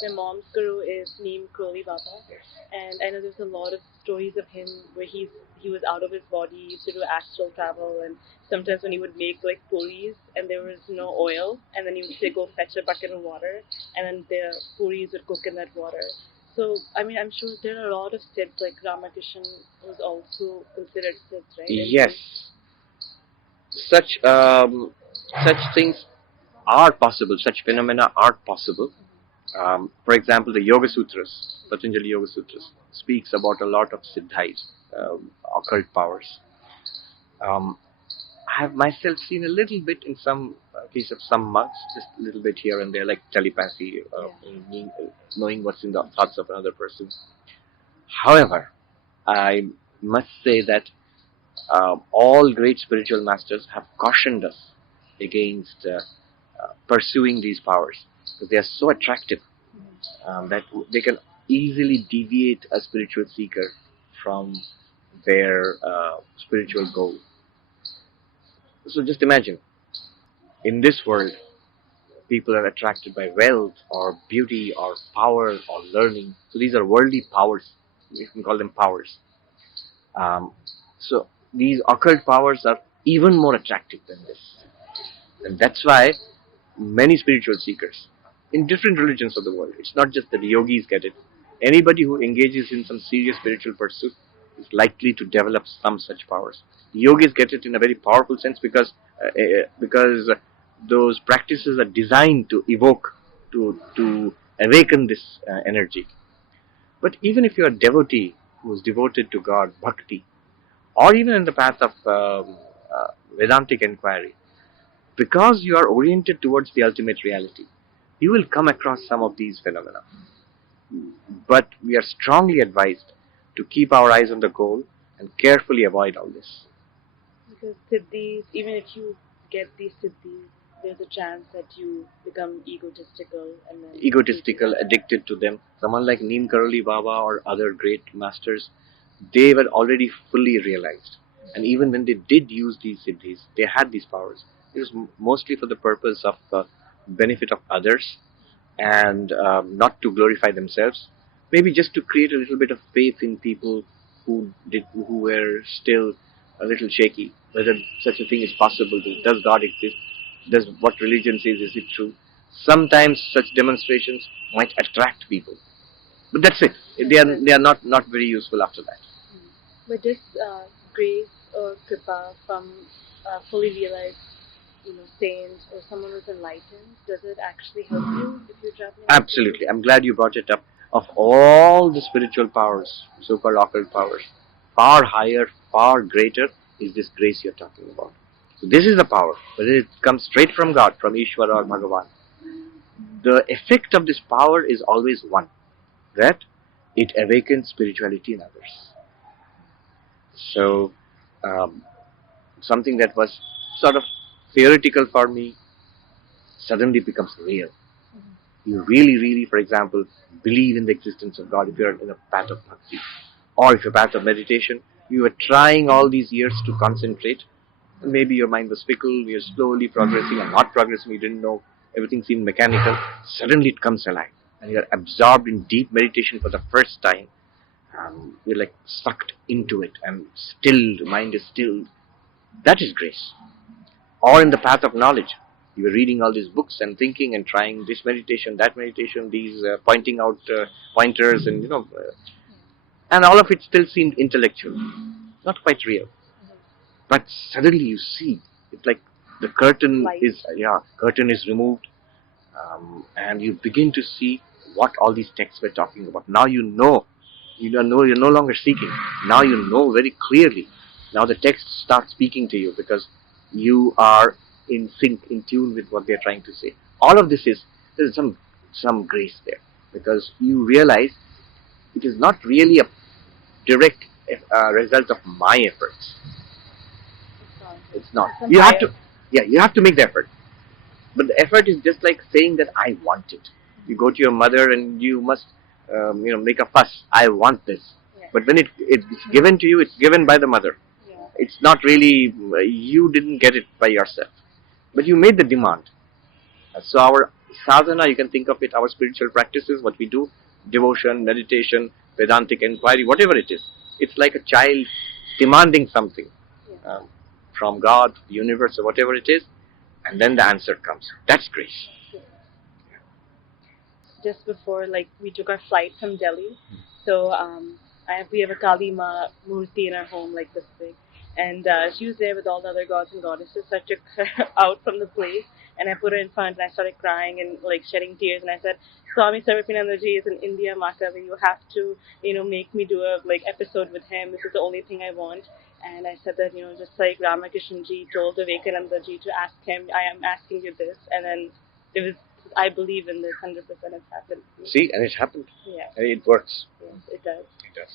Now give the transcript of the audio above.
My mom's guru is Neem Crowley Baba, and I know there's a lot of stories of him where he was out of his body, he used to do astral travel, and sometimes when he would make like puris and there was no oil, and then he would say go fetch a bucket of water, and then the puris would cook in that water. So I mean, I'm sure there are a lot of Siddhs, like Ramakrishna was also considered Siddhs, right? Yes, such such things are possible. Such phenomena are possible. For example, the Yoga Sutras, Patanjali Yoga Sutras, speaks about a lot of Siddhis, occult powers. Um, I have myself seen a little bit in some case of some monks, just a little bit here and there, like telepathy, knowing what's in the thoughts of another person. However, I must say that all great spiritual masters have cautioned us against pursuing these powers because they are so attractive that they can easily deviate a spiritual seeker from their spiritual goal. So just imagine, in this world, people are attracted by wealth or beauty or power or learning. So these are worldly powers. You can call them powers. Um, so these occult powers are even more attractive than this. And that's why many spiritual seekers in different religions of the world, it's not just that the yogis get it. Anybody who engages in some serious spiritual pursuit is likely to develop some such powers. The yogis get it in a very powerful sense because those practices are designed to evoke, to awaken this energy. But even if you're a devotee who is devoted to God, bhakti, or even in the path of Vedantic inquiry, because you are oriented towards the ultimate reality, you will come across some of these phenomena. But we are strongly advised to keep our eyes on the goal and carefully avoid all this. Because Siddhis, even if you get these Siddhis, there's a chance that you become egotistical and then Addicted to them. Someone like Neem Karoli Baba or other great masters, they were already fully realized. And even when they did use these siddhis, they had these powers. It was mostly for the purpose of benefit of others and not to glorify themselves. Maybe just to create a little bit of faith in people who were still a little shaky. Whether such a thing is possible. Does God exist? Does what religion says, is it true? Sometimes such demonstrations might attract people, but that's it. They are not very useful after that. But this grace or kripa from fully realized, saint or someone who's enlightened, does it actually help you if you're traveling? Absolutely. I'm glad you brought it up. Of all the spiritual powers, so-called occult powers, far higher, far greater is this grace you're talking about. So this is the power, whether it comes straight from God, from Ishvara or Bhagavan. The effect of this power is always one, that it awakens spirituality in others. So, something that was sort of theoretical for me suddenly becomes real. You really, for example, believe in the existence of God if you're in a path of bhakti. Or if you're a path of meditation, you were trying all these years to concentrate. And maybe your mind was fickle, you're slowly progressing or not progressing, you didn't know, everything seemed mechanical. Suddenly it comes alive. And you're absorbed in deep meditation for the first time. You're like sucked into it and stilled, mind is stilled. That is grace. Or in the path of knowledge, you were reading all these books and thinking and trying this meditation, that meditation, these pointing out pointers, and and all of it still seemed intellectual, not quite real. But suddenly you see, it's like the curtain is removed, and you begin to see what all these texts were talking about. Now you know you're no longer seeking. Now you know very clearly. Now the texts start speaking to you because you are in sync, in tune with what they're trying to say. All of this there's some grace there because you realize it is not really a direct result of my efforts. It's not. You have to make the effort. But the effort is just like saying that I want it. You go to your mother and you must make a fuss. I want this. Yeah. But when it's given to you, it's given by the mother. Yeah. It's not really, you didn't get it by yourself. But you made the demand. So our sadhana, you can think of it, our spiritual practices, what we do, devotion, meditation, Vedantic inquiry, whatever it is. It's like a child demanding something um, from God, the universe, or whatever it is, and then the answer comes. That's grace. Just before, like, we took our flight from Delhi, so we have a Kali Ma Murti in our home, like this big, and she was there with all the other gods and goddesses. So I took her out from the place, and I put her in front, and I started crying and like shedding tears, and I said, Swami Sarvapriyananda Ji is in India, Matavi, you have to, make me do a like episode with him. This is the only thing I want. And I said that, just like Ramakrishna Ji told Vivekananda Ji to ask him, I am asking you this, and then it was, I believe in this 100%. It's happened. See, and it happened. Yeah. And it works. Yes, it does. It does.